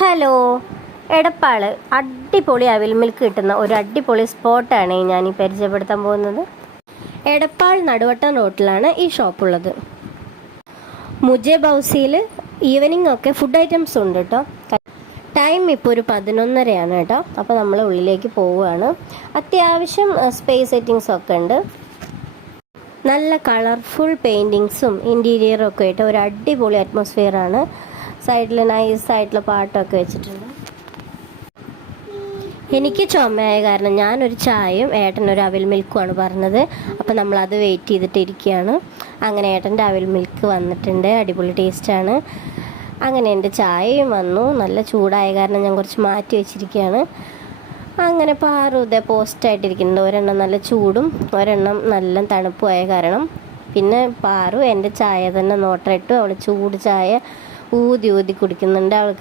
Hello, Edappal അടിപൊളി അവിൽ milk കിട്ടുന്ന ഒരു അടിപൊളി സ്പോട്ടാണ് ഞാൻ ഈ പരിചയപ്പെടുത്താൻ പോകുന്നത്. എടപ്പാൾ നടുവട്ടം റോട്ടിലാണ് ഈ ഷോപ്പുള്ളത്. മുജെ ബൗസിയിൽ ഈവനിങ് ഒക്കെ ഫുഡ് ഐറ്റംസ് ഉണ്ട് കേട്ടോ. ടൈം ഇപ്പോൾ ഒരു 11:30 കേട്ടോ. അപ്പോൾ നമ്മൾ ഉള്ളിലേക്ക് പോവുകയാണ്. അത്യാവശ്യം സ്പേസ് സെറ്റിങ്സ് ഒക്കെ ഉണ്ട്. നല്ല കളർഫുൾ പെയിൻറ്റിങ്സും ഇൻറ്റീരിയറും ഒക്കെ ആയിട്ട് ഒരു അടിപൊളി അറ്റ്മോസ്ഫിയറാണ്. സൈഡിൽ നൈസായിട്ടുള്ള പാട്ടൊക്കെ വെച്ചിട്ടുണ്ട്. എനിക്ക് ചുമയായ കാരണം ഞാനൊരു ചായയും ഏട്ടനൊരു അവിൽ മിൽക്കുമാണ് പറഞ്ഞത്. അപ്പോൾ നമ്മളത് വെയിറ്റ് ചെയ്തിട്ടിരിക്കുകയാണ്. അങ്ങനെ ഏട്ടൻ്റെ അവിൽ മിൽക്ക് വന്നിട്ടുണ്ട്. അടിപൊളി ടേസ്റ്റാണ്. അങ്ങനെ എൻ്റെ ചായയും വന്നു. നല്ല ചൂടായ കാരണം ഞാൻ കുറച്ച് മാറ്റി വെച്ചിരിക്കുകയാണ്. അങ്ങനെ പാറു ഇതേ പോസ്റ്റായിട്ടിരിക്കുന്നുണ്ട്. ഒരെണ്ണം നല്ല ചൂടും ഒരെണ്ണം നല്ല തണുപ്പുമായ കാരണം പിന്നെ പാറു എൻ്റെ ചായ തന്നെ നോട്ടമിട്ടു. അവൾ ചൂട് ചായ ഊതി ഊതി കുടിക്കുന്നുണ്ട്. അവൾക്ക്